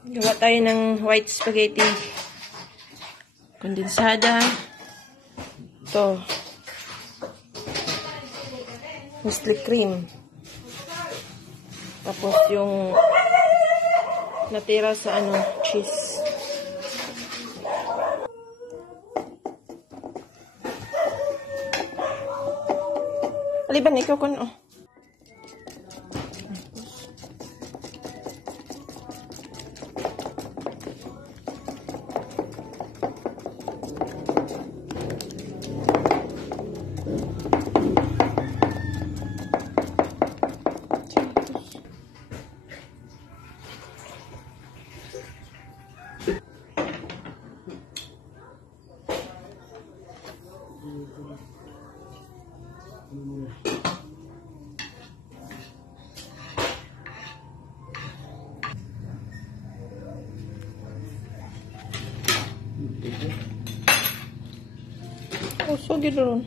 Gawa tayo ng white spaghetti. Kondensada. Ito. Nestle cream. Tapos yung natira sa cheese. Aliban, ikaw kun so gitu ron.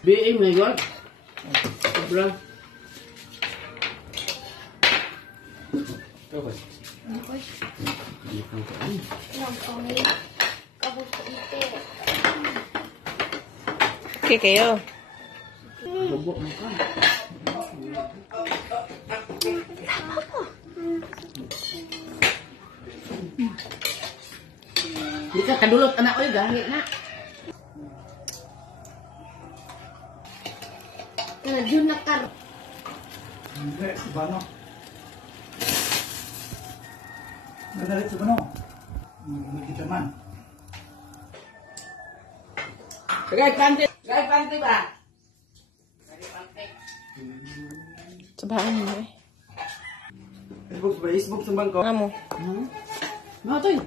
BM my God. Sobra. Okay. Okay kayo. Bubok mo ka. Di ka kadulot anak oy gahi na. Kana jud nakar. Hindi, subano. Nagalit subano. Kita man. Gay panty ba? Sabahan mo Facebook sumbang ko. Amo. No toy.